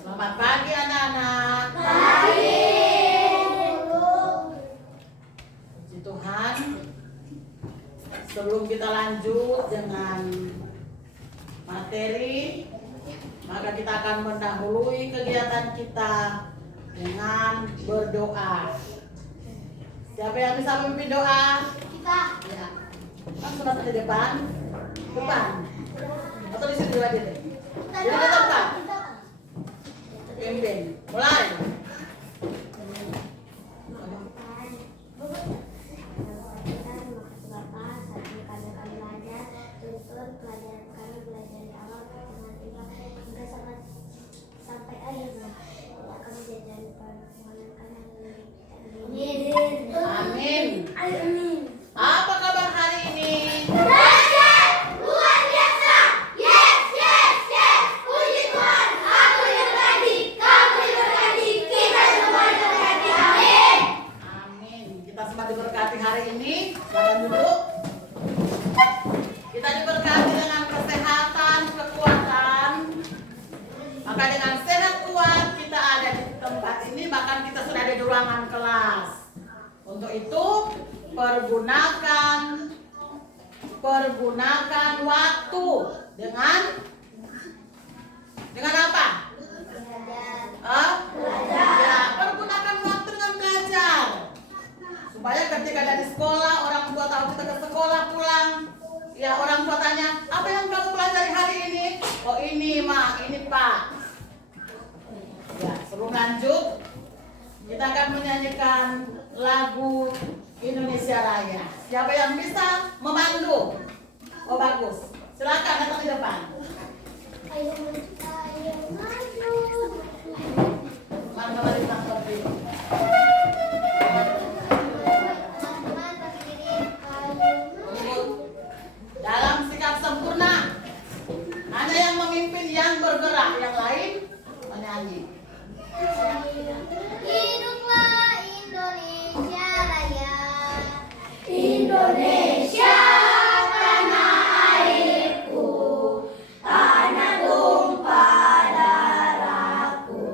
Selamat pagi anak-anak. Pagi. Puji Tuhan. Sebelum kita lanjut dengan materi, maka kita akan mendahului kegiatan kita dengan berdoa. Siapa yang bisa memimpin doa? Kita. Ya. Kan sudah di depan. Depan. Atau di sini aja deh. Jadi depan. Pimpin. Mulai. Amin. Apa kabar hari ini? Luar biasa. Yes, yes, yes. Puji Tuhan. Aku diberkati. Kamu diberkati. Kita semua diberkati. Amin. Amin. Kita semua diberkati hari ini. Silakan duduk. Kita diberkati dengan kesehatan, kekuatan. Maka dengan sehat kuat kita ada di tempat ini, bahkan kita sudah ada di ruangan kelas. Untuk itu pergunakan waktu dengan apa? Ya, pergunakan waktu dengan belajar. Supaya ketika dari sekolah, orang tua tahu kita ke sekolah pulang, ya orang tua tanya, apa yang kamu pelajari hari ini? Oh ini mak, ini pak. Ya, sebelum lanjut, kita akan menyanyikan lagu Indonesia Raya. Siapa yang bisa memandu? Oh bagus. Silakan datang di depan. Ayo maju. Mana lagi tangkap ini? Teman-teman berdiri. Ayo. Dalam sikap sempurna, hanya yang memimpin yang bergerak, yang lain menyanyi. Hiduplah Indonesia Raya. Indonesia tanah airku, tanah tumpah darahku.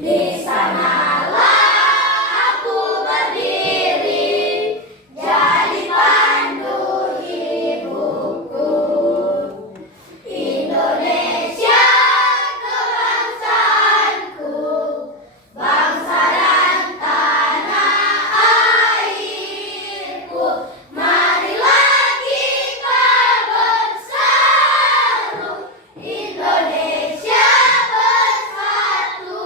Di sanalah aku berdiri, jadi pandu hidupku. Indonesia kebangsaanku, bangsa dan tanah airku. Marilah kita bersatu, Indonesia bersatu.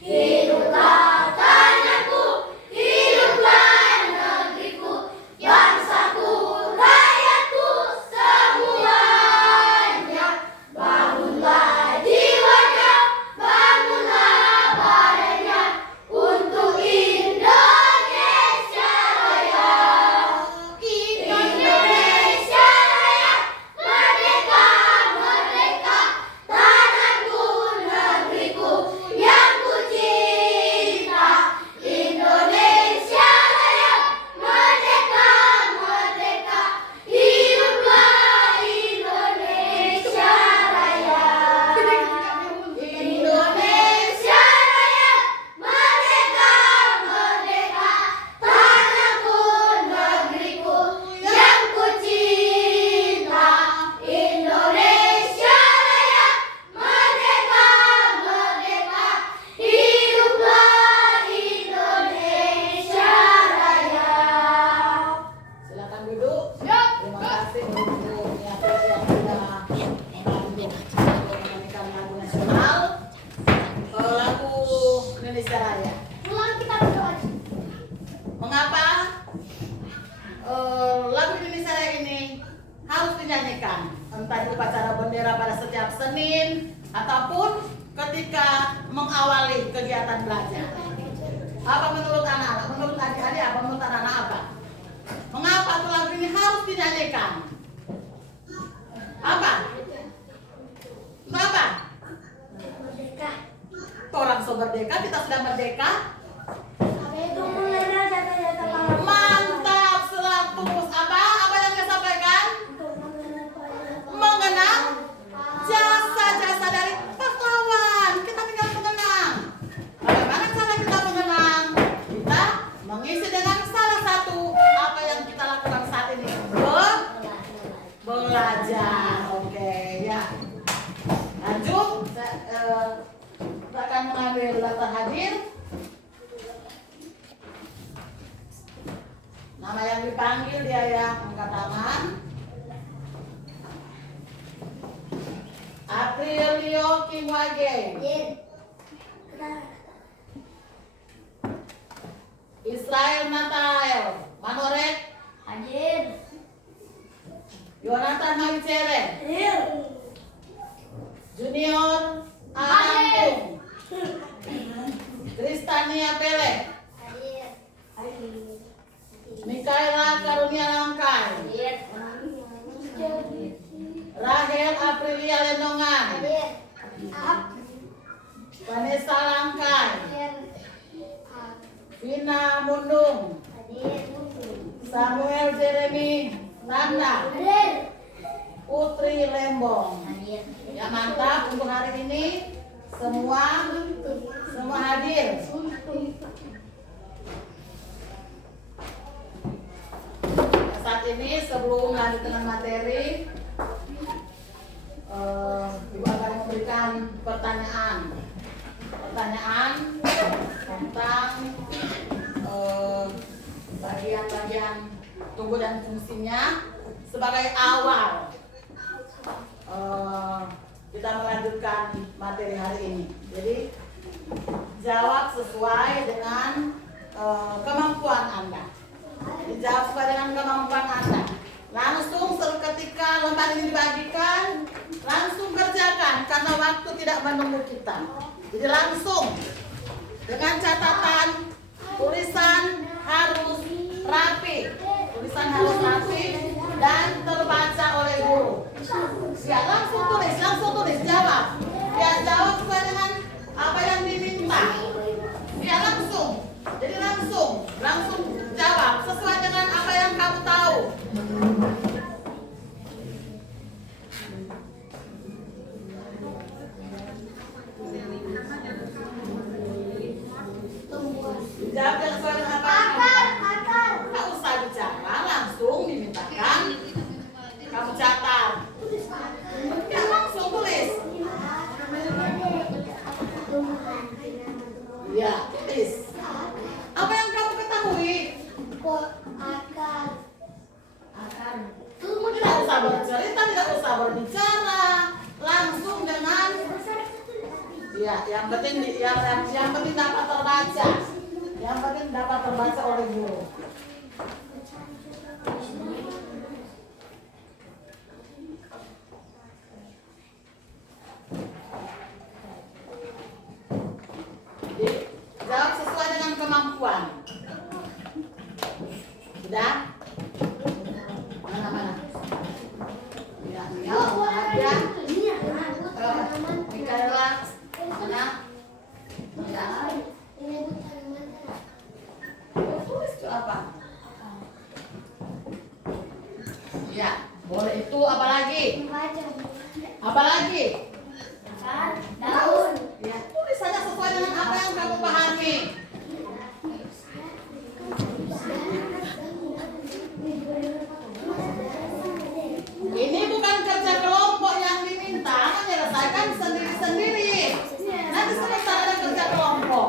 Hiduplah tanahku, hiduplah negeriku, bangsaku, rakyatku semuanya. Bangunlah jiwanya, bangunlah badannya, untuk Indonesia Raya. Indonesia Raya, merdeka, merdeka, tanahku, negeriku yang ku cinta. Indonesia Raya, merdeka, merdeka, hiduplah Indonesia Raya. Indonesia Raya, merdeka, merdeka, tanahku, negeriku yang ku cinta. Indonesia Raya, merdeka, merdeka, hiduplah Indonesia Raya. Silakan duduk. Terima kasih untuk niatnya yang sudah menyanyikan lagu nasional, lagu Indonesia Raya. Pulang kita berdoa. Mengapa lagu Indonesia Raya ini harus dinyanyikan? Entah di upacara bendera pada setiap Senin ataupun ketika mengawali kegiatan belajar. Apa menurut anak-anak? Menurut adik-adik apa? Menurut anak-anak apa? Mengapa lagu ini harus dinyanyikan? Apa? Kenapa? Merdeka. Orang so merdeka, kita sudah merdeka. Itu mengenal data-data Mantap, 100. Apa yang dia sampaikan? untuk belajar. Oke, ya. Lanjut, kita akan mengambil daftar hadir. Nama yang dipanggil dia yang angkat tangan. Aprilio Kimwage. Israel Natael Manorek. Hadir. Yonatan Mawicere. Hadir. Junior Ampung. Kristania Pele. Hadir. Mikaela Karunia Langkai. Hadir. Rahel Aprilia Lenongan. Hadir. Vanessa Langkai. Hadir. Vina Mundung. Hadir. Samuel Jeremy Nanda. Hadir. Putri Lembong. Hadir. Ya, mantap untuk hari ini semua hadir. Saat ini sebelum lanjut dengan materi, Ibu akan memberikan pertanyaan tentang bagian-bagian tubuh dan fungsinya sebagai awal kita melanjutkan materi hari ini. Jadi jawab sesuai dengan kemampuan Anda. Dijawab sesuai dengan kemampuan Anda. Langsung ketika lembar ini dibagikan, langsung kerjakan karena waktu tidak menunggu kita. Jadi langsung dengan catatan tulisan harus rapi, dan terbaca oleh guru. Ya, langsung tulis, jawab. Ya, jawab sesuai dengan apa yang diminta. Ya, langsung. Jadi langsung jawab sesuai dengan apa yang kamu tahu. Jawab sesuai dengan apa yang kamu tahu. Nggak usah bicara, langsung dimintakan. Kamu catat. Ya, langsung tulis. Ya, tulis. Apa yang kamu ketahui? Tidak usah bercerita, tidak usah berbicara, langsung dengan ya, yang penting dapat terbaca. Yang penting dapat terbaca oleh guru. Jadi, jawab sesuai dengan kemampuan. Sudah? Mana? Ya, ada. Mikaela, mana? Ya. Tulis itu apa? Ya, boleh itu apa lagi? Apa lagi? Daun. Ya, tulis saja sesuai dengan apa yang kamu pahami. Ini bukan kerja kelompok yang diminta, menyelesaikan sendiri-sendiri. Nanti selesai ada kerja kelompok.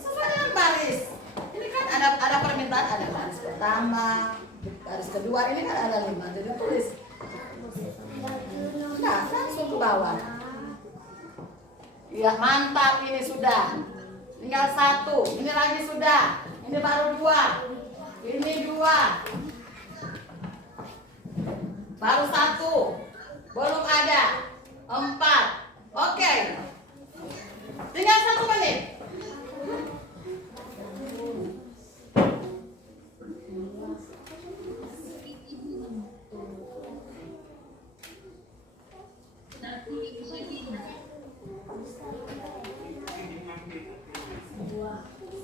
Sesuai dengan baris. Ini kan ada permintaan, ada baris pertama, baris kedua, ini kan ada 5. Jadi tulis. Nah, langsung ke bawah. Ya, mantap, ini sudah. Tinggal 1. Ini lagi sudah. Ini baru 2. Ini 2. Baru 1. Belum ada. 4. Oke. Tinggal 1 menit.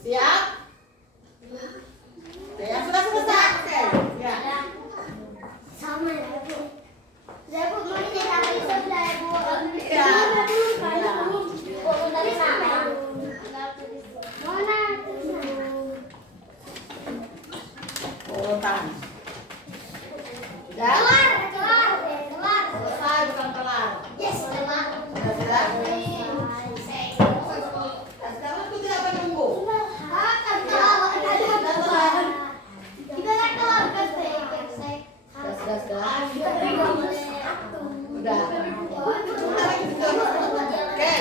Siap? Ya, sudah selesai. Oke. Ya. Sama ya, Bu. Saya Bu mau nyata itu saya Bu. Ya. Dari sana. Mana? Urutan. Ya? Kelar. Selesai, bukan kelar. Yes, kelar. Sudah? Sekarang aku tidak menunggu. Sudah. Oke.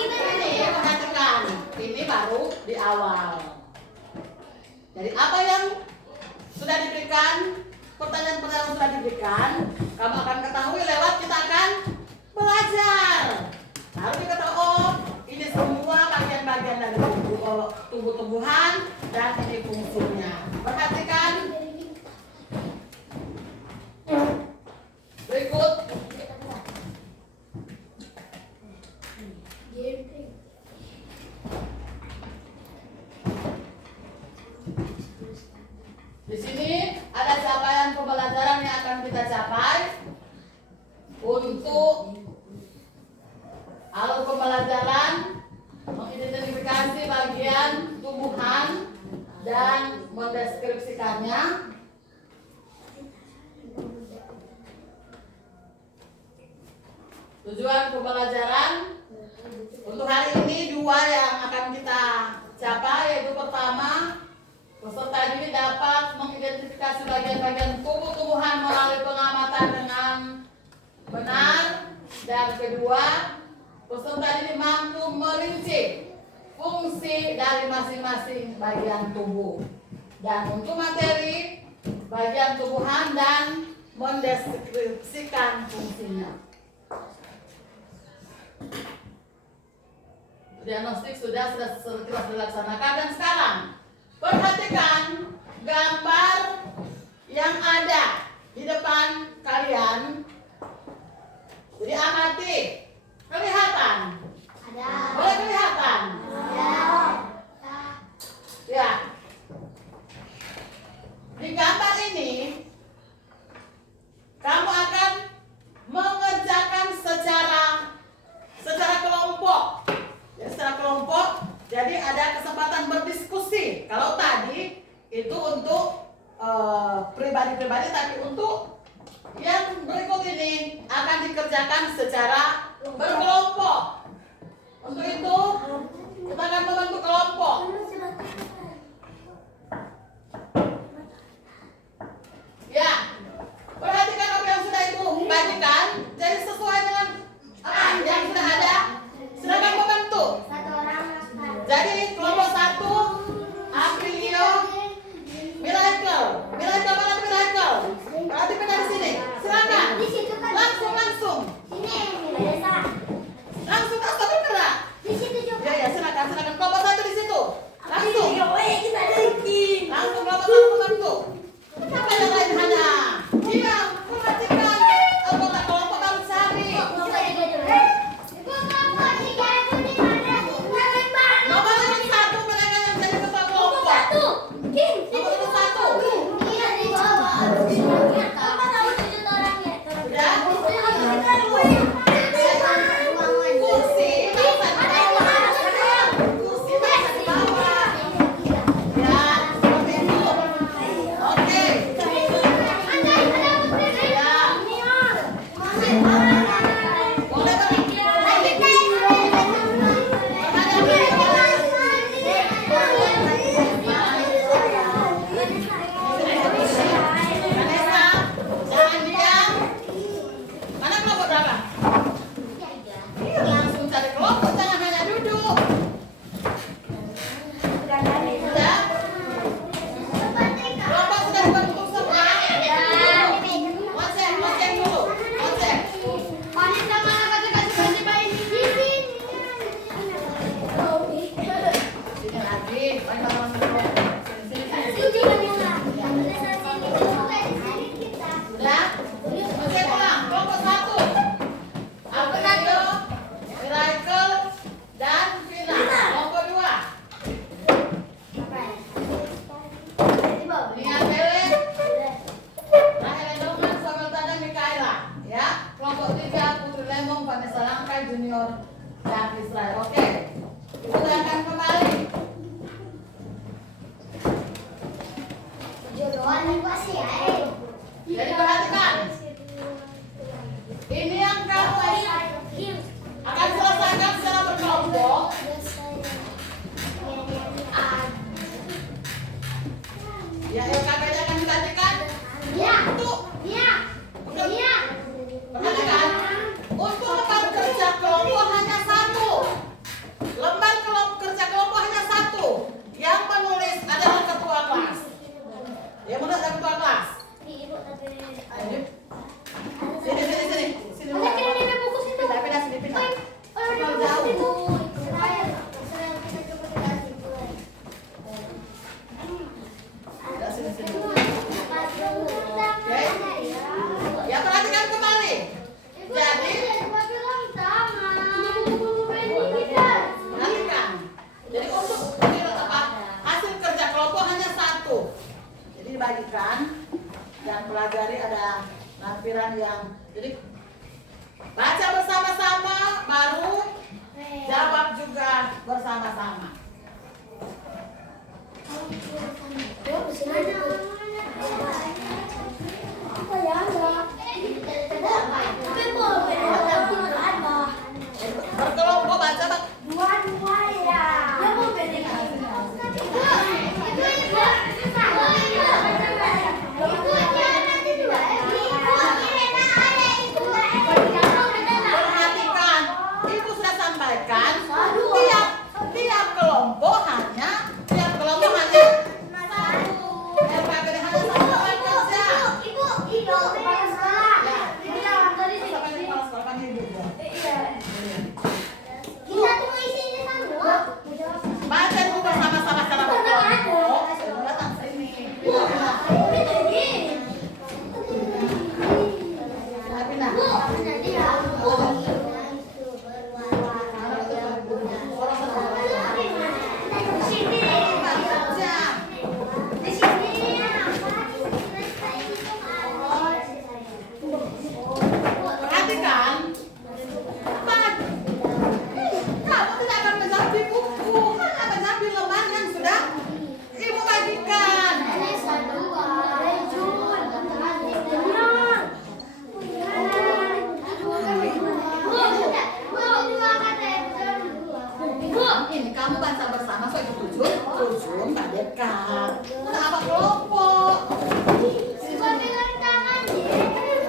Ini perhatikan. Ini baru di awal. Jadi apa yang sudah diberikan, pertanyaan-pertanyaan yang sudah diberikan, kamu akan ketahui lewat kita akan belajar. Baru kita tahu, oh ini semua bagian-bagian dari tumbuh-tumbuhan dan ini fungsinya. Perhatikan. Berikut. Di sini ada capaian pembelajaran yang akan kita capai untuk alur pembelajaran mengidentifikasi bagian tumbuhan dan mendeskripsikannya. Tujuan pembelajaran untuk hari ini dua yang akan kita capai, yaitu pertama, peserta didik dapat mengidentifikasi bagian-bagian tumbuh-tumbuhan melalui pengamatan dengan benar, dan kedua, peserta didik mampu merinci fungsi dari masing-masing bagian tubuh. Dan untuk materi bagian tumbuhan dan mendeskripsikan fungsinya. Diagnostik sudah dilaksanakan, dan sekarang perhatikan gambar yang ada di depan kalian. Jadi amati, kelihatan? Boleh kelihatan? Ya. Di gambar ini kamu akan mengerjakan secara kelompok. Jadi secara kelompok, jadi ada kesempatan berdiskusi. Kalau tadi itu untuk pribadi-pribadi, tapi untuk yang berikut ini akan dikerjakan secara berkelompok. Untuk itu kita akan membentuk kelompok. Ya, perhatikan apa yang sudah ibu bagikan. Jadi sesuai dengan apa yang sudah ada, silakan membentuk. Jadi kelompok 1, Aprilio, Miracle. Miracle mana tuh Miracle? Berarti pindah di sini. Silakan. Langsung. Langsung tak sampai gerak. Ya, silakan. Kelompok 1 di situ. Langsung. Langsung kelompok 1 membentuk. Apa yang lain hanya? Iya, perhatikan anggota kelompok baru cari. Nomor 1 mereka yang jadi ketua kelompok. Nomor 1. Kursi lampiran yang jadi baca bersama-sama baru jawab juga bersama-sama. Berkelompok baca Bang. Perhatikan, Ibu sudah sampaikan tiap kelompok hanya LKPD hanya satu orang kerja. Sampai di kepala sekolah panggil Ibu ya. Baca dulu bersama-sama secara berkelompok. Datang sini. Pindah. Perhatikan, kamu tidak akan menjawab di buku, hanya menjawab di lembar yang sudah Ibu bagikan. Ini kamu baca bersama soal tujuan Mbak Deka. Kenapa kelompok?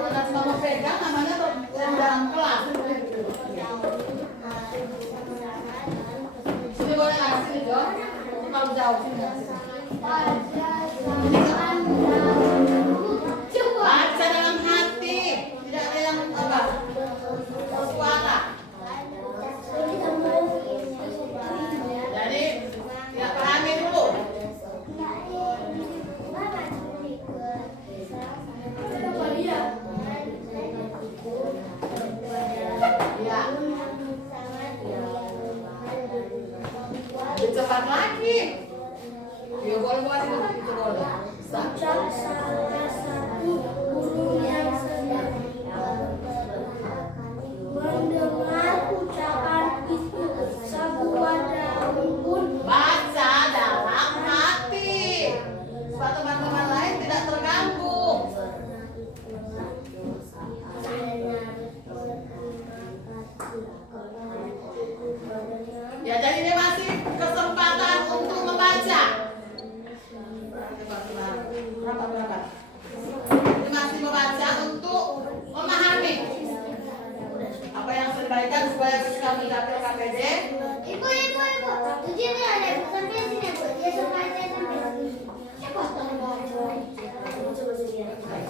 Kalau kamu pegang namanya dalam kelas. Sini boleh nggak sini John? Kalau jauh sini. Baca dalam hati, tidak ada yang apa? Suara. Jadi tidak pahami dulu. Ya. Cepat lagi. Ya boleh itu boleh. Salah satu guru yang sedang mendengar ucapan itu, sebuah daun pun Baca dalam hati supaya teman-teman lain tidak terganggu. Ya, jadi ini masih kesempatan untuk membaca. Berapa? Ini masih membaca untuk memahami apa yang sudah dibagikan supaya bisa mencapai KPD. Ibu. Ujian ini ada sampai sini, Bu. Dia sampai sini. Coba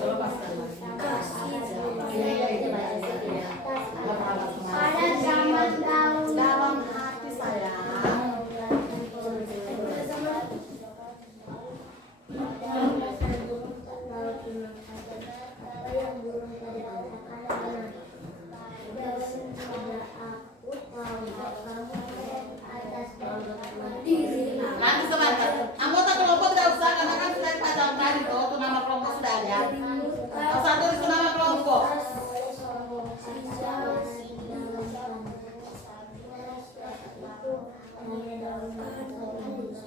Coba paskan lagi. pada zaman dahulu. Dalam hati sayang. Nanti sebentar. Anggota kelompok tidak usah karena kan sudah dipajang tadi tuh nama kelompok sudah ada. Satu itu nama kelompok.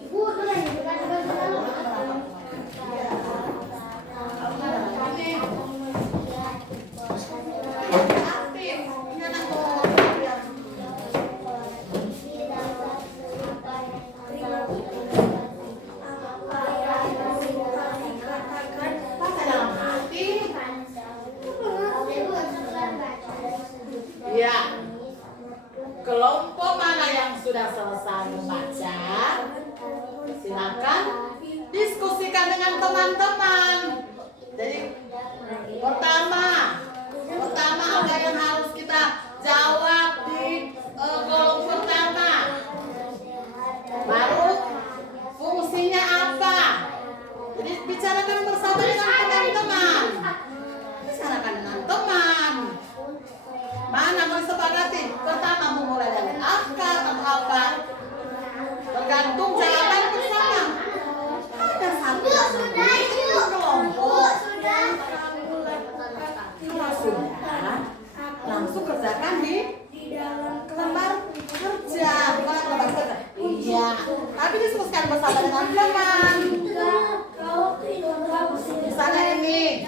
Ibu, Ya, kelompok mana yang sudah selesai membaca? Silakan diskusikan dengan teman-teman. Jadi pertama apa yang harus kita jawab di kolom pertama? Baru fungsinya apa? Jadi bicarakan bersama dengan teman-teman. Bicarakan dengan teman. Mana mau disepakati? Pertama mau mulai dari akar atau apa? Tergantung jawaban bersama. Ada satu kelompok. Tapi diskusikan bersama dengan teman. Misalnya ini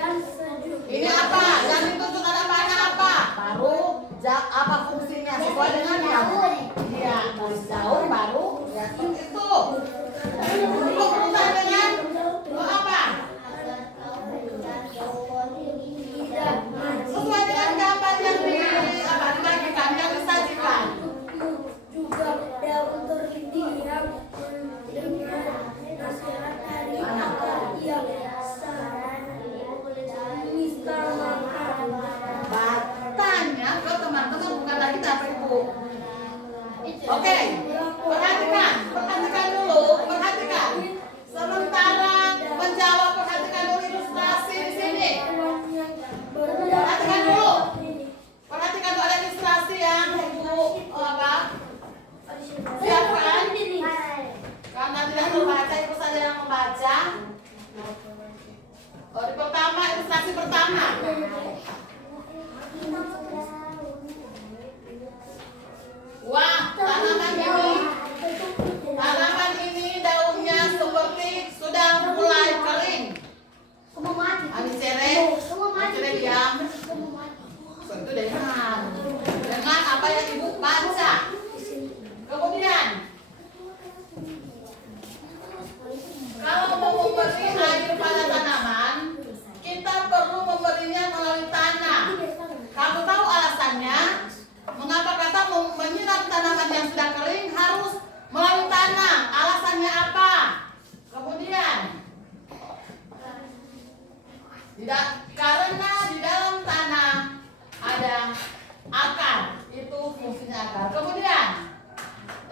apa? Yang ditunjuk tanda panah apa? Baru apa fungsinya sesuai dengan yang dia tulis jauh baru ya seperti itu. Untuk berusaha dengan apa? Sesuai dengan gambar yang dibagikan, yang disajikan. Juga daun terdiam dengan nasihat dari akar yang bisa makan. Tanya ke teman-teman bukan lagi Bapak Ibu. Oke, perhatikan dulu, perhatikan. Sementara menjawab, perhatikan dulu ilustrasi di sini. Perhatikan dulu ada ilustrasi yang Ibu siapkan. Karena tidak terbaca, Ibu saja yang membaca. Di pertama, ilustrasi pertama. Wah, tanaman ini daunnya seperti sudah mulai kering. Ani cere diam. Itu dengan apa yang Ibu baca. Kemudian, kalau mau memberi air pada tanaman, kita perlu memberinya melalui tanah. Kamu tahu alasannya? Mengapa kata menyiram tanaman yang sudah kering harus melalui tanah? Alasannya apa? Kemudian, karena di dalam tanah ada akar, itu fungsinya akar. Kemudian,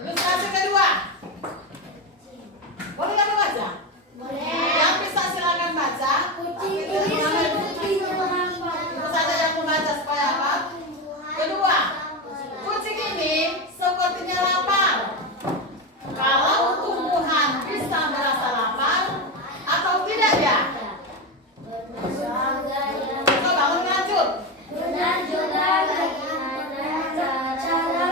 ilustrasi kedua, boleh nggak baca? Yang bisa silakan baca. Ibu saja yang membaca supaya apa? Kedua, kucing ini sepertinya lapar. Kalau tumbuhan bisa merasa lapar atau tidak ya? Coba lanjut. Benar juga bagaimana cara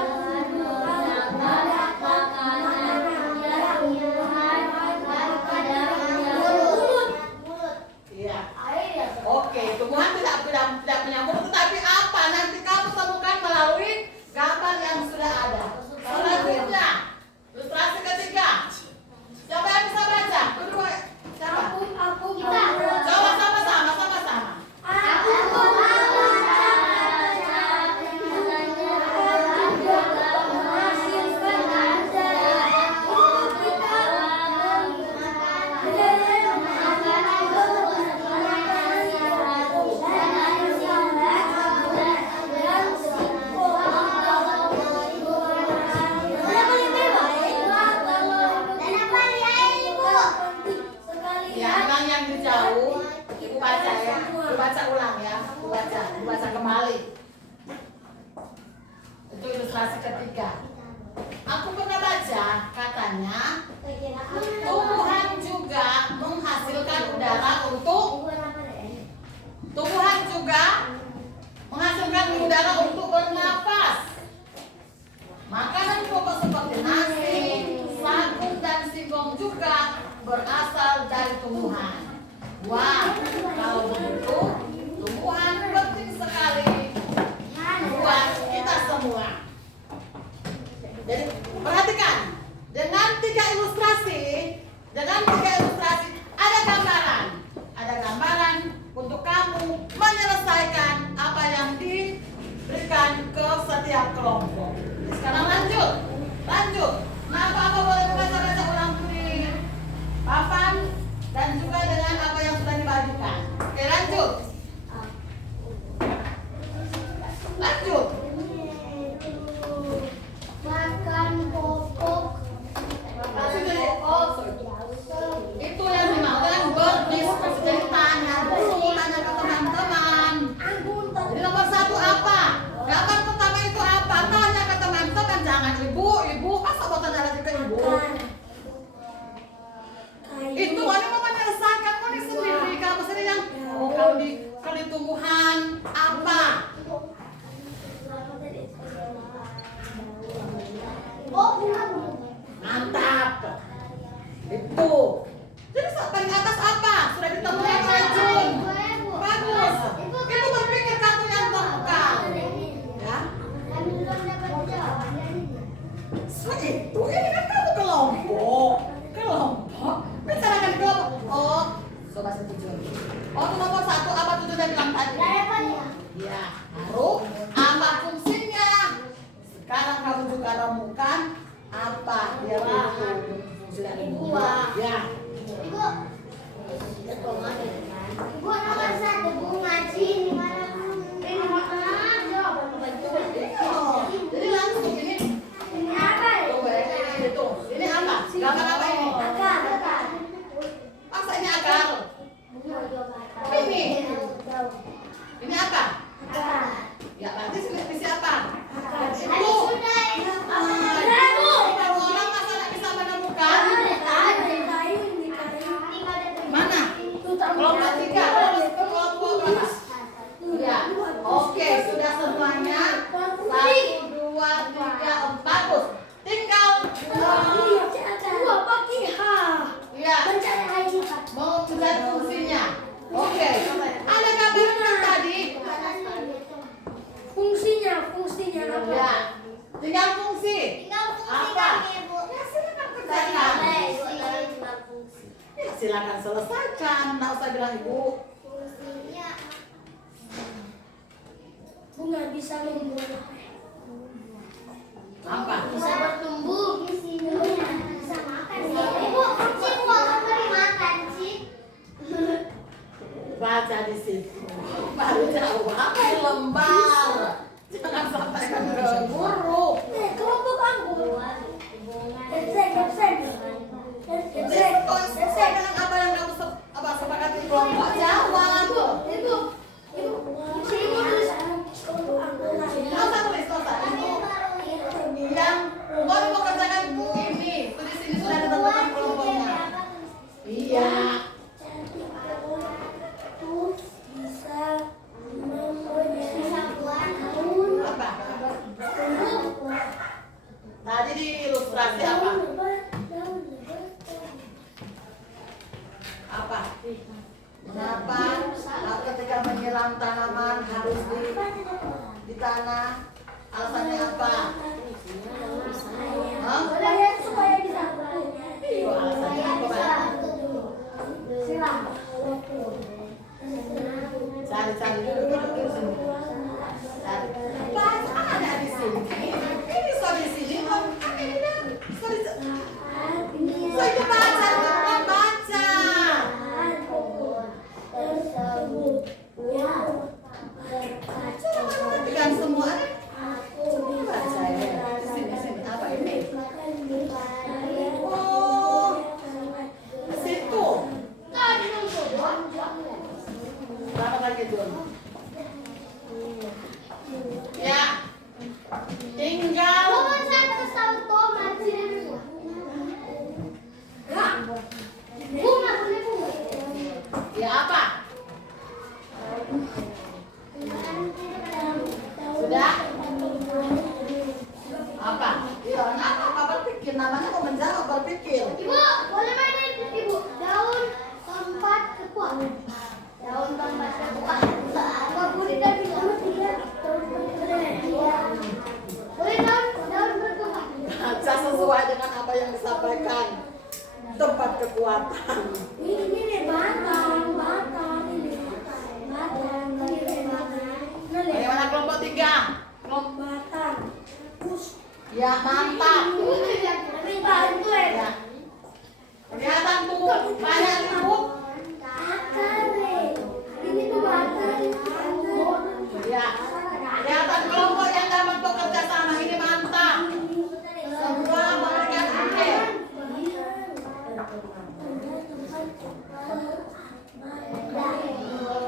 Iya. Oke, tumbuhan tidak punya mulut, tetapi apa? Nanti kamu temukan melalui gambar yang sudah ada. Selanjutnya, ilustrasi ketiga. Siapa yang bisa baca? Kedua, siapa? Coba sama-sama. Ya, memang yang di jauh, Ibu baca ya. Ibu baca ulang ya. Ibu baca kembali. Itu ilustrasi ketiga. Aku pernah baca, katanya tumbuhan juga menghasilkan udara untuk bernapas. Makanan pokok seperti nasi, sagu dan singkong juga berasal dari tumbuhan. Wah, kalau begitu tumbuhan penting sekali buat kita semua. Jadi perhatikan, dengan tiga ilustrasi ada gambaran untuk kamu menyelesaikan apa yang diberikan ke setiap kelompok. Sekarang lanjut. Nah, apa boleh membaca ulang di papan dan juga dengan apa yang sudah dibagikan. Oke, lanjut. Makan pokok. Itu yang dimaukan berdiskusi. Jadi tanya ke teman-teman. Jadi nomor satu apa? Gambar pertama itu apa? Tanya ke teman-teman, jangan ibu. Masa mau tanya lagi ke ibu? Kelompok. Bicarakan kelompok. Oh, coba setuju. Oh, itu nomor 1 apa tuh dia bilang tadi? Ya, baru apa fungsinya? Sekarang kamu juga remukan apa dia itu fungsi dari bunga. Ya. Ibu nomor 1 bunga sini mana? Jadi langsung ini. Ini apa? Tunggu ya, itu. Ini apa? Gambar apa ini? Akar. Masa ini akar? Ini. Ini apa? Ya, berarti sini siapa? Ibu. Kalau orang masa nggak bisa menemukan? Mana? Kelompok 3. Kelompok berapa? Ya. Oke, sudah semuanya. 1, 2, 3, 4. Bagus. Tinggal ya, mau mencari fungsinya. Oke. Ada gambaran tadi? Fungsinya apa? Ya. Tinggal fungsi. Apa? Ya, silakan kerjakan. Ya, silakan selesaikan. Nggak usah bilang ibu. Bunga bisa membuat Apa? Bisa bertumbuh. Bisa makan. Ibu, fungsi buah beri makan sih. Baca di situ. Baru jawab di lembar. Jangan sampaikan ke guru. kelompok anggur. Sesuai dengan apa yang kamu sepakati kelompok jawab. Ibu tulis kelompok anggur. Nggak usah tulis, nggak usah. Itu yang baru mau kerjakan ini. Tulis ini sudah ditentukan kelompoknya. Iya. Bisa Apa? Tadi di ilustrasi apa? Apa? Kenapa ketika menyiram tanaman harus di tanah? Alasannya apa? Hah? supaya bisa Iya, alasannya apa, Pak? Cari dulu sini. Cari. Baca ada di sini. Ini so di sini. Oh, ini dah. So itu baca, bukan baca. Perhatikan semua. Coba baca ya. Di sini apa ini? Oh, di situ. Berapa lagi tuh? Ya. Tinggal ya apa? Sudah? Apa? Iya, apa berpikir namanya kok menjawab berpikir. Ibu, boleh mainin ibu daun tempat kekuat. Daun tempat kekuat. Apa Burida bilang? Boleh daun berkekuat. Baca sesuai dengan apa yang disampaikan. Tempat kekuatan. ini nih batang ini Bagaimana kelompok 3? kelompok batang Ya, mantap. tapi bantu Ya. Kelihatan tuh banyak ibu. ini tuh batang Ya. Kelihatan kelompok yang dapat bekerja sama ini mantap. Semua memberikan ide.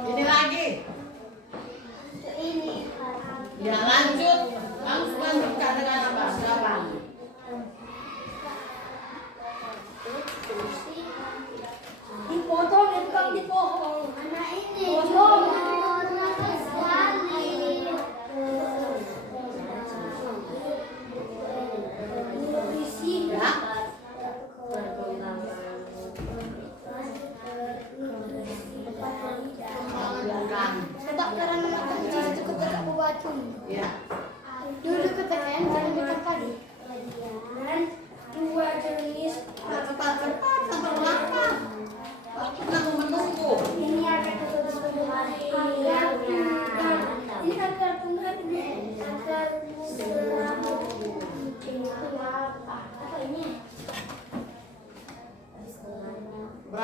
Ini lagi. Ya, lanjut. Langsung lanjutkan dengan apa? Siapa?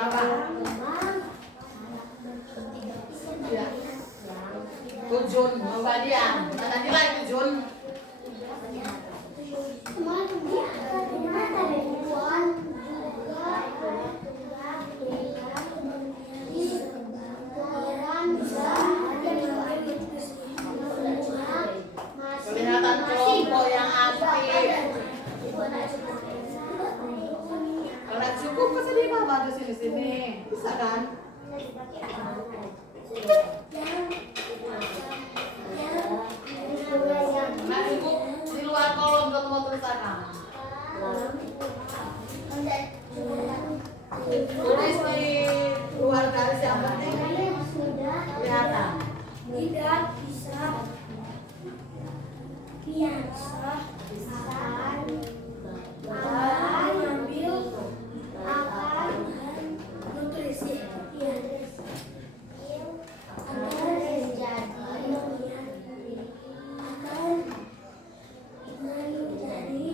Apa? Ya. Tujun, Mbak Mana nilai tujun? Kelihatan kelompok yang aktif. Kalau cukup kesini mah bantu sini-sini. Bisa kan? Nah, ibu di luar kolom kalau mau tulisan. Tulis di luar garis yang penting kelihatan. Tidak bisa biasa akan mengambil akan menulis ya akan menjadi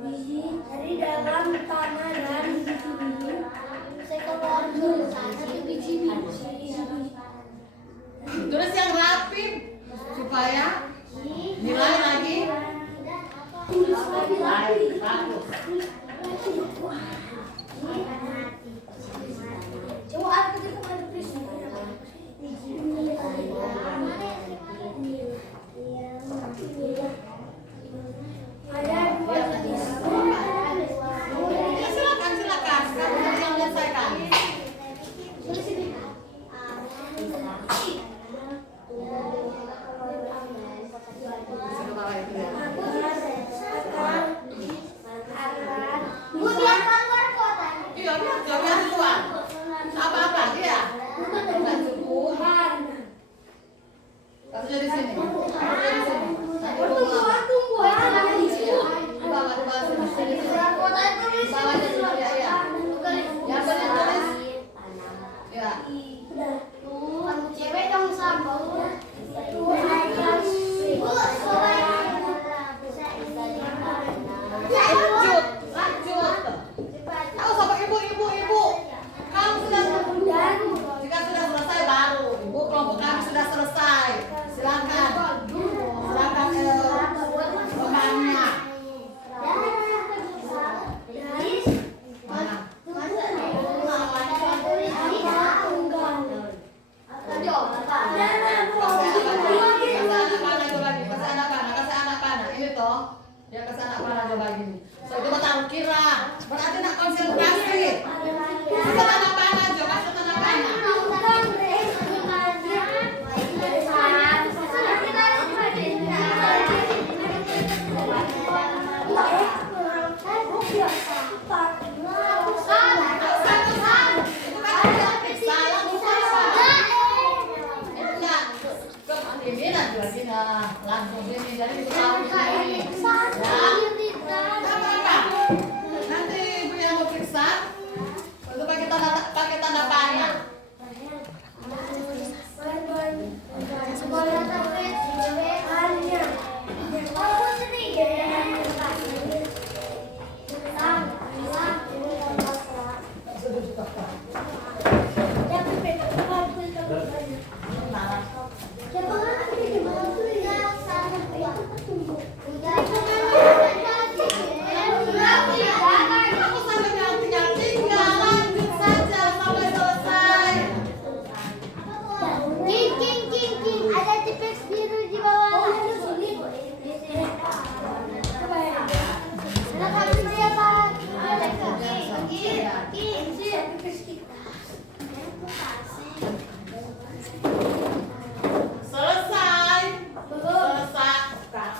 biji dari dalam tanah dan biji-biji sekeluar satu biji-biji. Tulis yang rapi supaya nilai lagi. Tulis lagi. Bagus. Coba aku kita ada tulis. Ada dua jenis. Ya, silakan. Kamu yang menyelesaikan. Tulis ini. Bisa ketawa itu ya. Iya, biar di luar. Apa-apa dia? Enggak cukup. Kasih di sini. Kasih di sini. Tunggu. Di bawah sini. Di bawahnya dulu ya. Yang benar tulis. Ya. Cewek dong sama. Lanjut. Tahu sama ibu. Kamu sudah jika sudah selesai baru. Ibu kelompok kami sudah selesai. Silakan pemainnya. Mana? Kasih anak panah. Ini toh. Dia kasih anak panah coba gini. So itu mah taruh kira. Berarti nak konsentrasi. Kasih anak panah coba. Kasih anak panah. Langsung sini jadi ibu tahu sini. Ya. Apa? Nanti ibu yang mau periksa untuk pakai tanda panah. Kamu sampai tinggal lanjut saja sampai selesai. King. Ada tipis biru di bawah. Anak kami siapa?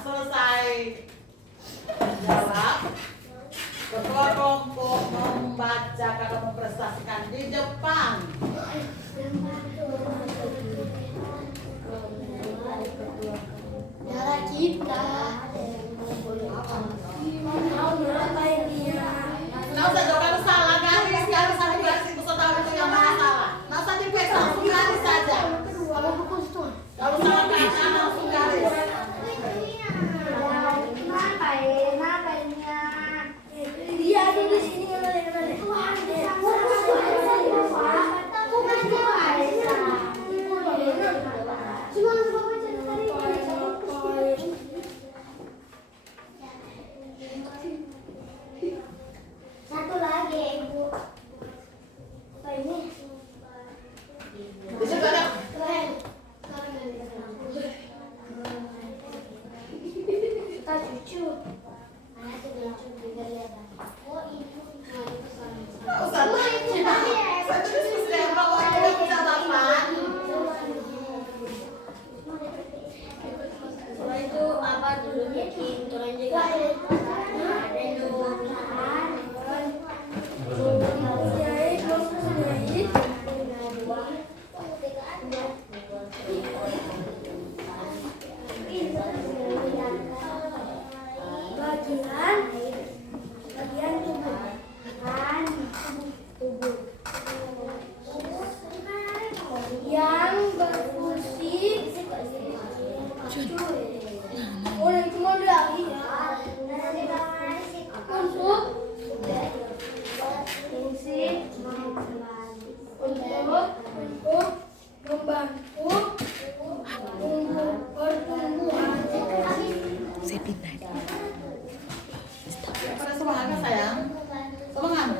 Selesai. Jawab. Ketua kelompok membacakan dan mempresentasikan di depan. Darah kita. Mau ngapain dia? Nggak usah jawab kalau salah garis satu garis itu tahu itu yang mana salah. Nggak usah dipes langsung garis saja. Kalau salah kanan langsung garis. Dia ada di sini.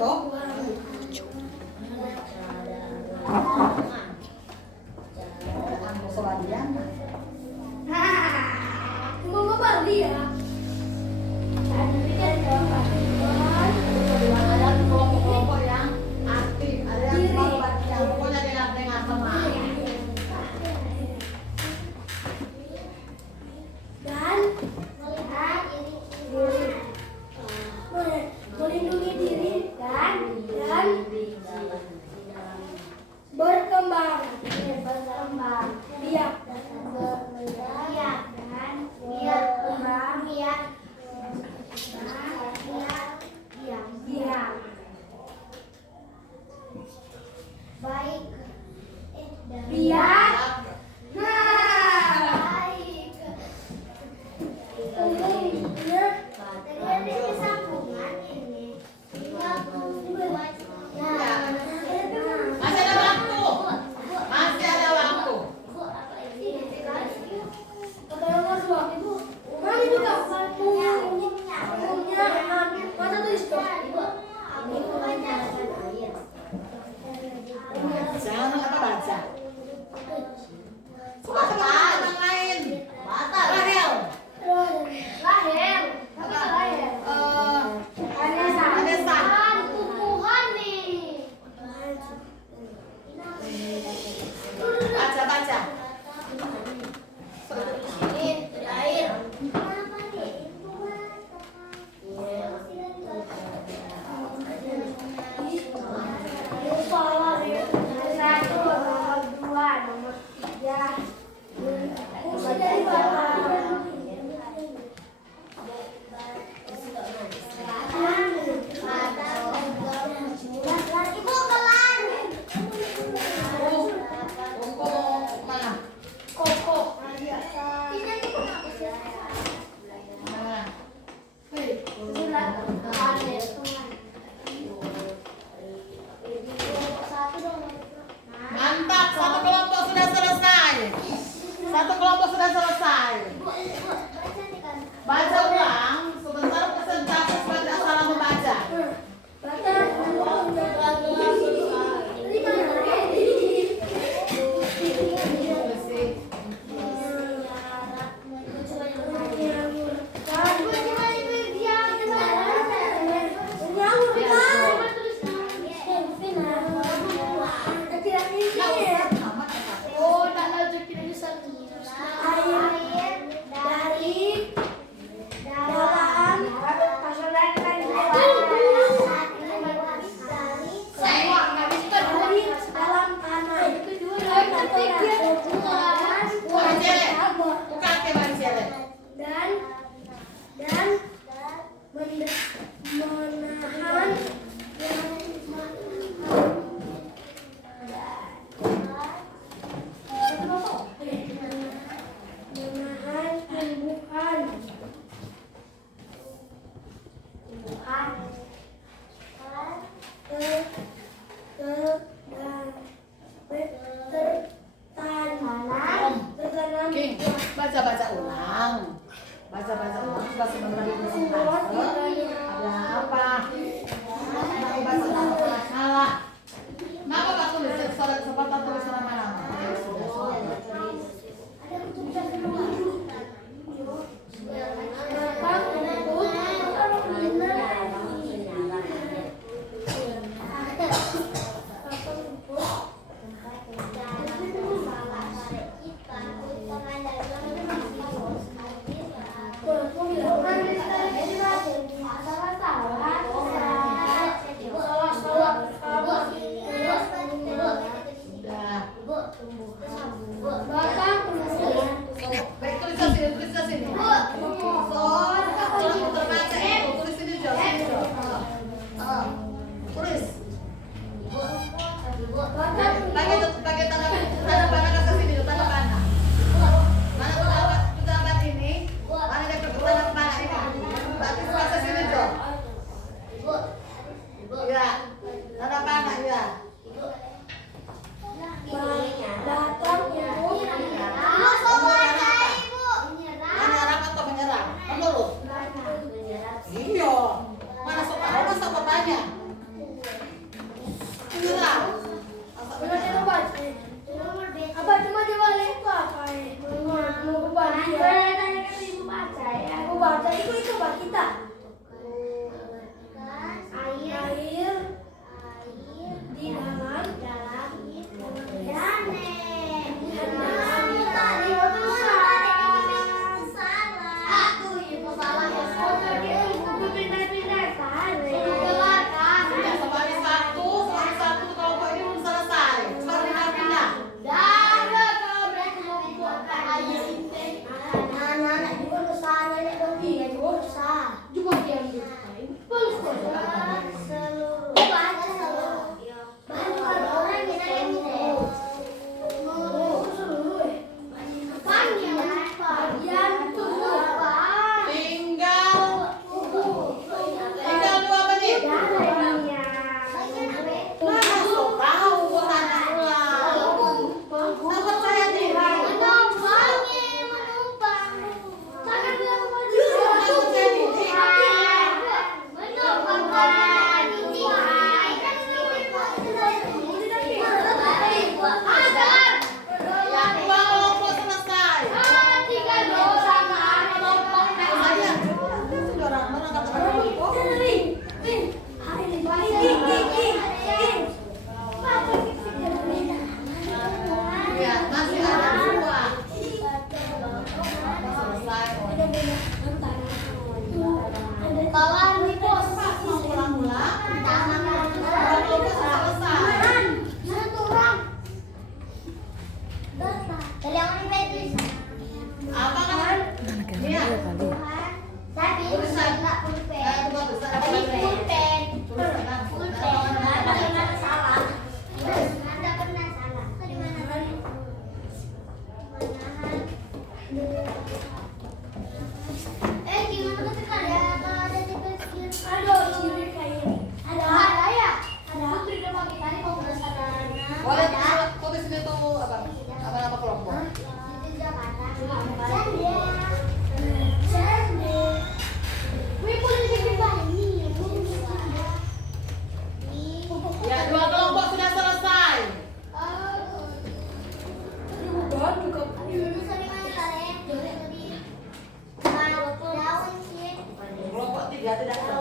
toh? Mama Barbie ya. Ada kelompok-kelompok yang aktif, ada yang pokoknya dengar teman. Dan melihat diri, melindungi diri dan berkembang, biak dan biak. Baik. Biak. Umumnya Tadi ada sambungan ini. Masih ada waktu. Masih ada waktu. Kata nomor 2 Ibu. Mami juga umumnya mana tulis dong? Jangan apa baca. Suka teman lain. Rahel. Rahel. Apa Rahel? Vanessa. Tumbuhan nih. Baca. Air. Apa nih? Fungsi dari batang. Ibu kelar. Tunggu mana? Koko. Mana? Mantap, satu kelompok sudah selesai. Baca ulang, sebentar presentasi supaya tidak salah membaca. Batang. Tadi mana? Bukan ke Marcele. Dan menahan King, baca ulang. Sudah sebentar di presentasi. Ada apa? Mau baca ulang salah. Maka Pak tulis sepatah tulis nama-nama. Baik, tulis sini. Terbaca itu, tulis sini Jo. Tulis. Pakai tanda panah ke sini, tanda panah. Mana pejabat ini? Mana dia pakai tanda panah ini? Berarti baca sini Jo. Ya, tanda panah ya. batang umum Menyerang atau menyerang? Menurut? Iya. Mana sok tahu masa bertanya?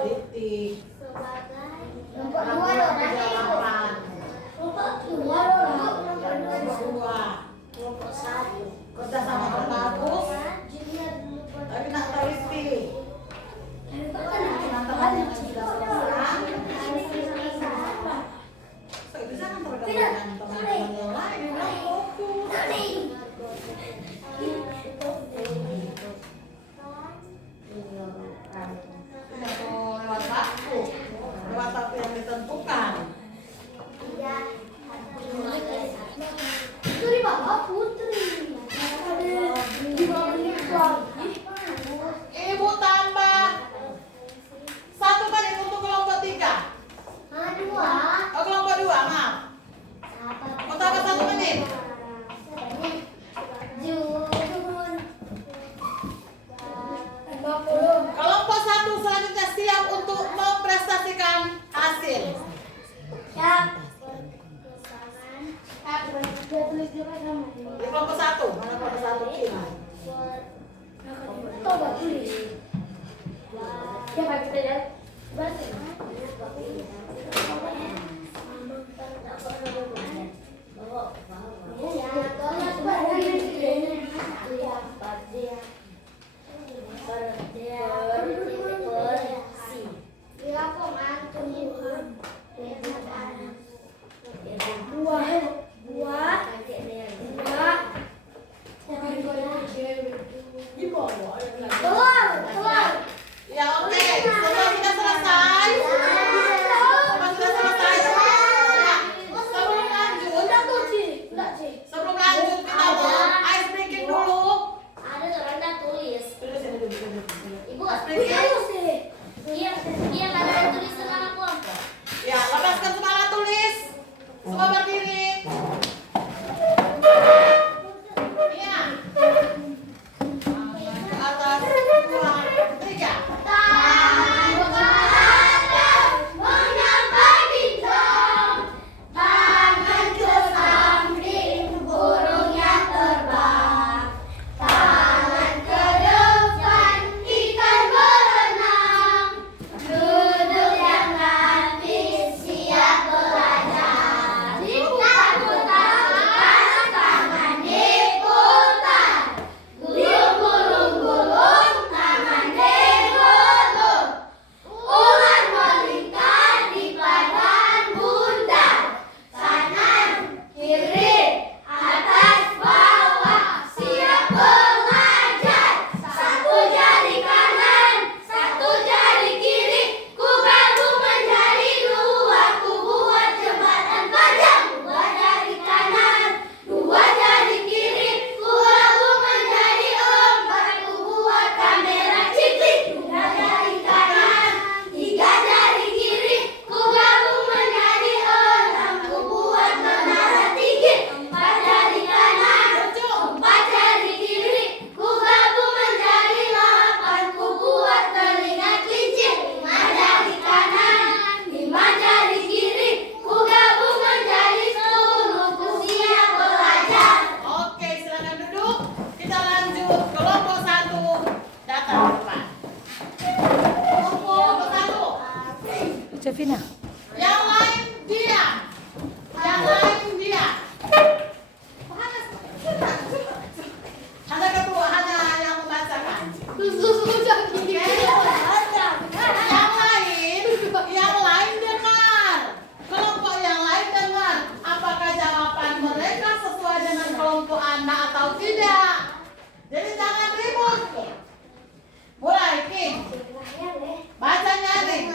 titik. Kelompok 2 Dorani Ibu. Kelompok 2 Kelompok 2. Kelompok 1 Kerja sama Om Bagus. Tapi nak teliti. Teman-teman yang sudah selesai. Saya bisa kan tergabung dengan teman-teman yang lain. Yang fokus. Tidak mau lewat waktu yang ditentukan. Itu di bawah Putri. Di bawah Ibu tambah 1 kan itu untuk kelompok 3. Oh kelompok 2, maaf. Mau tambah 1 menit. Kelompok 1 selanjutnya siap untuk memprestasikan hasil. Di kelompok 1, mana kelompok 1 Kim? Ya oke, semua sudah selesai. Semua sudah selesai. Ya, sebelum lanjut kita mau ice breaking dulu. Duduk sini, duduk. Ice breaking. Ya, lepaskan semua alat tulis. Semua berdiri. Iya. Ke atas, 2, 3. Jovina. Yang lain diam. Yang lain diam. Hanya ketua, hanya yang membacakan. Yang lain dengar. Kelompok yang lain dengar. Apakah jawaban mereka sesuai dengan kelompok anak atau tidak? Jadi jangan ribut. Mulai, Kim. Bacanya, Rik.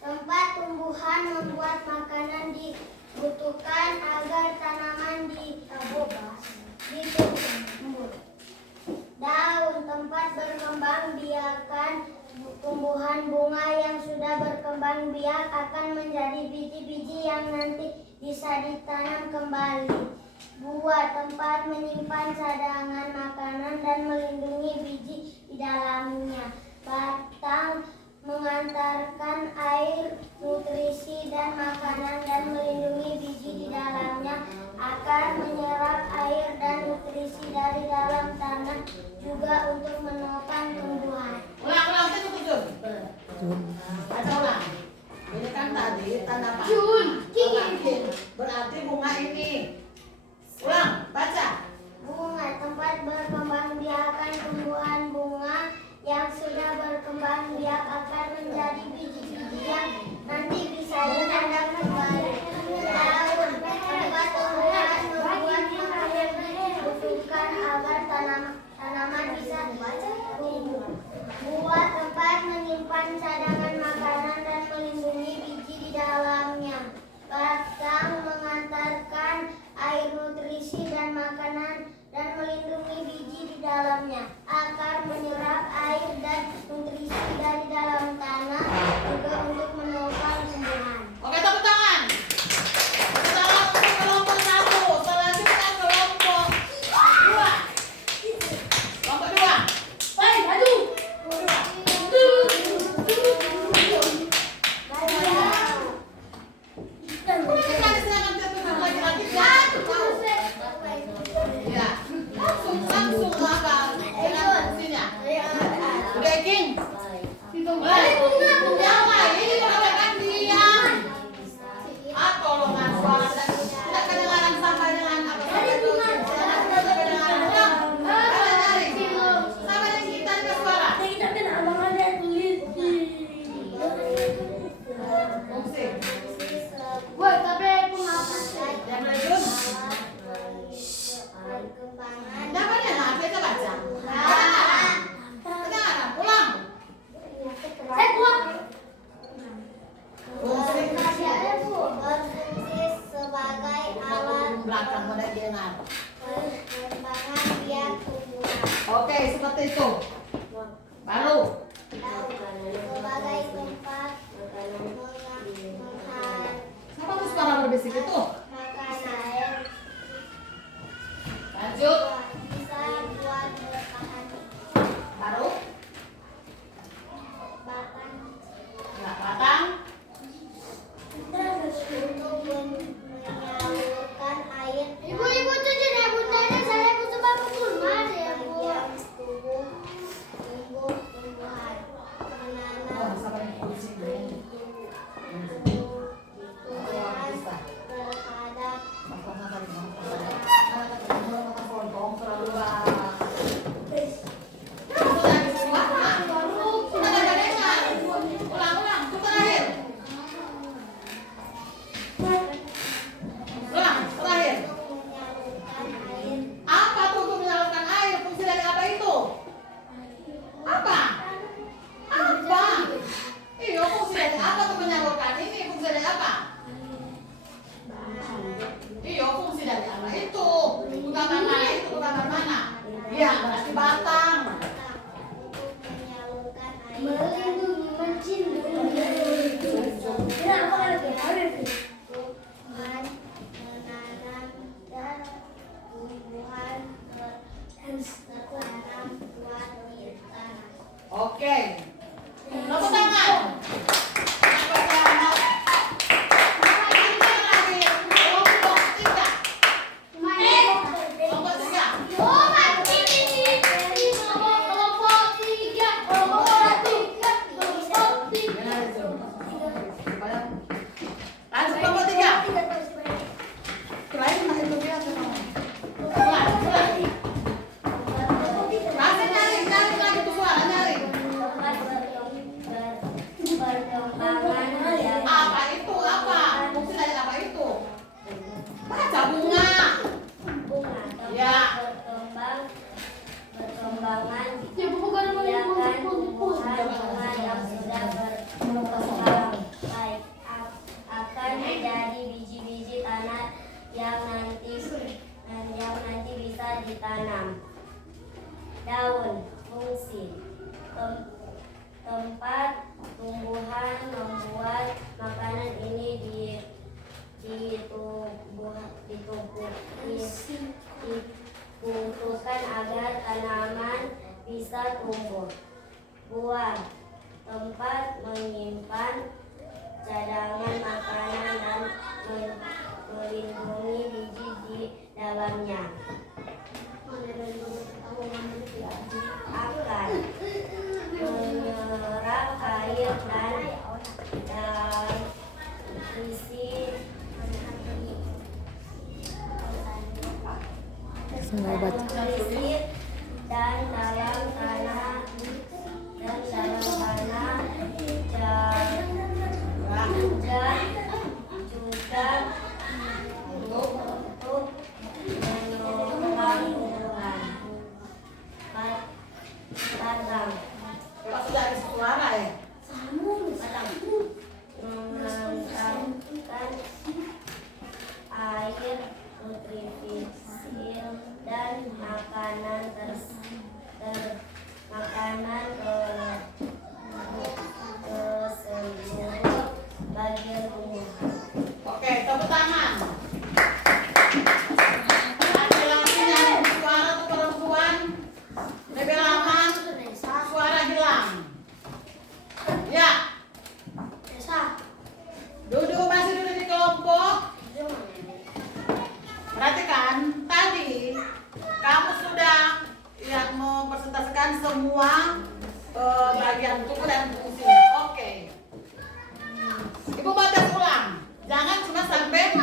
Tempat tumbuhan membuat makanan dibutuhkan agar tanaman ditumbuh. Daun tempat berkembang biakan tumbuhan bunga yang sudah berkembang biak akan menjadi biji-biji yang nanti bisa ditanam kembali. Buah tempat menyimpan cadangan makanan dan melindungi biji di dalamnya. Batang mengantarkan air, nutrisi, dan makanan dan melindungi biji di dalamnya. Akar menyerap air dan nutrisi dari dalam tanah juga untuk menopang tumbuhan. Ulang, saya setuju. Baca ulang. Ini kan tadi tanda panah. Jun. Berarti bunga ini. Ulang, baca. Bunga tempat berkembang biakan tumbuhan bunga yang sudah berkembang biak akan menjadi biji-biji yang nanti bisa ditanam kembali. Daun tempat tumbuhan membuat makanan dibutuhkan agar tanaman bisa tumbuh. Buah tempat menyimpan cadangan makanan dan melindungi biji di dalamnya. Batang mengantarkan air nutrisi dan makanan dan melindungi biji di dalamnya. Akar menyerap air dan nutrisi dari dalam tanah juga untuk menopang tumbuhan. Oke, tepuk tangan. Tepuk tangan untuk kelompok 1. Selanjutnya kelompok 2. Kelompok 2. Baik, maju. Bukan silakan kita lagi-lagi jangan tahu. Ya, langsung makan. Jangan fungsinya. Udah, King. Yang lain ini mengatakan diam. Tolongan suara tidak kedengaran sampai dengan apa sampai kedengaran. Ulang. Kalian cari. Sampai dengan kita juga suara. Kita kan abang ada tulis di. Fungsi. Woi, tapi penghapus. Yang lanjut. Perkembangan Siapa nih? Nah, kita baca. Kedengaran. Ulang. Saya kuat. Fungsi. berfungsi sebagai alat Belakang mulai dengar. perkembangan biak tumbuhan. Oke, seperti itu. Baru. Sebagai tempat Siapa tuh suara berbisik itu? makanan Lanjut. bisa buat bertahan Baru. bahkan Ya, batang. untuk menyalurkan air. Ibu-ibu tuh jadi bundanya saya butuh bangun mas ya bu. Tubuh dan isi Semua baca. terisi dan dalam tanah dan juga untuk menopang tumbuhan padang, Kalau sudah ada suara ya. mengantarkan air, nutrisi dan makanan makanan ke seluruh bagian tumbuhan. Oke, tepuk tangan. Laki-laki yang suara tuh perempuan. Lebih lama suara hilang. Ya, masih duduk di kelompok. Perhatikan, tadi kamu sudah yang mempresentasikan semua bagian tubuh dan fungsinya. Oke. Ibu baca ulang. Jangan cuma sampai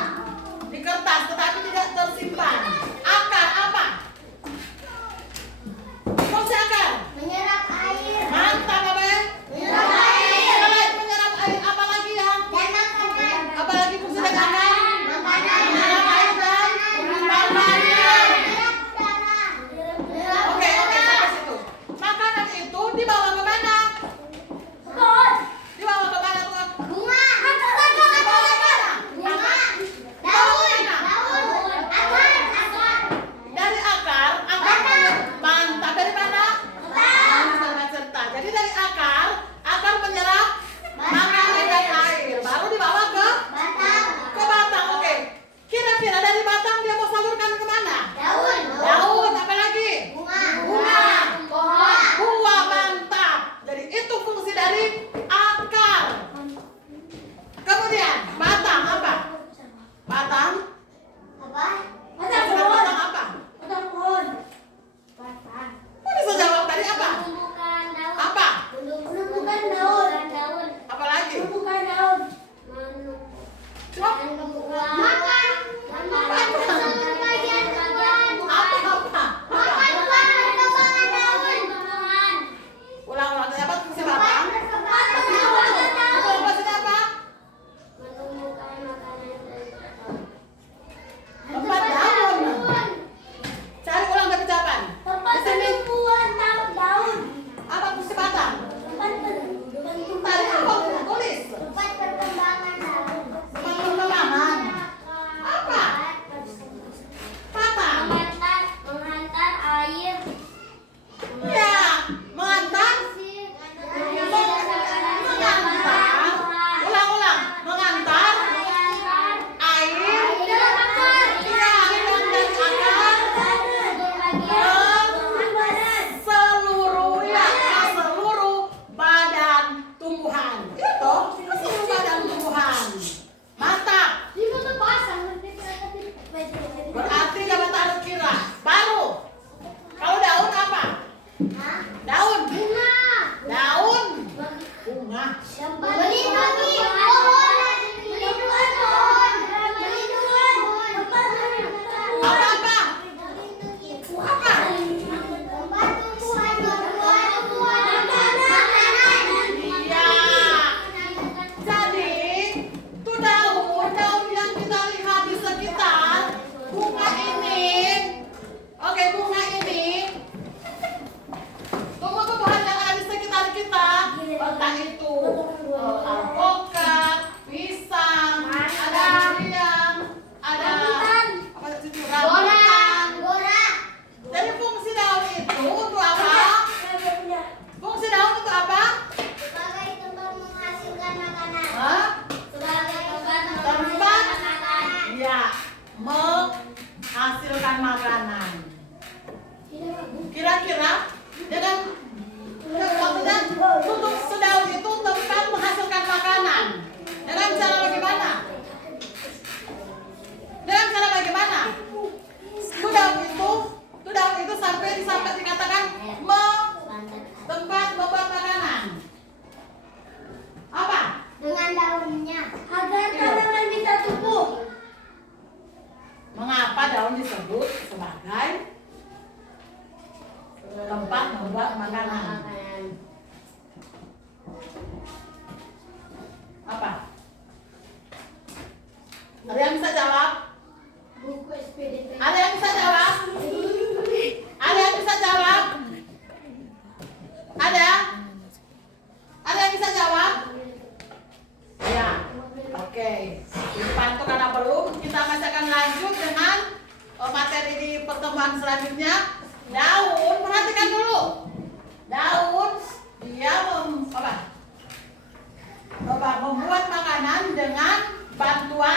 di kertas tetapi tidak tersimpan. Akar apa? Fungsi akar. Menyerap air Mantap apa ya? Menyerap air. Selain menyerap air apa lagi ya? dan makanan. Apa lagi fungsi dari akar? Makanan. Menyerap air dan makanan. Oke, sampai situ. Makanan itu dibawa ke mana? Dibawa ke mana tuh? Bunga. lanjut dengan materi di pertemuan selanjutnya. Daun, perhatikan dulu. Daun dia membuat makanan dengan bantuan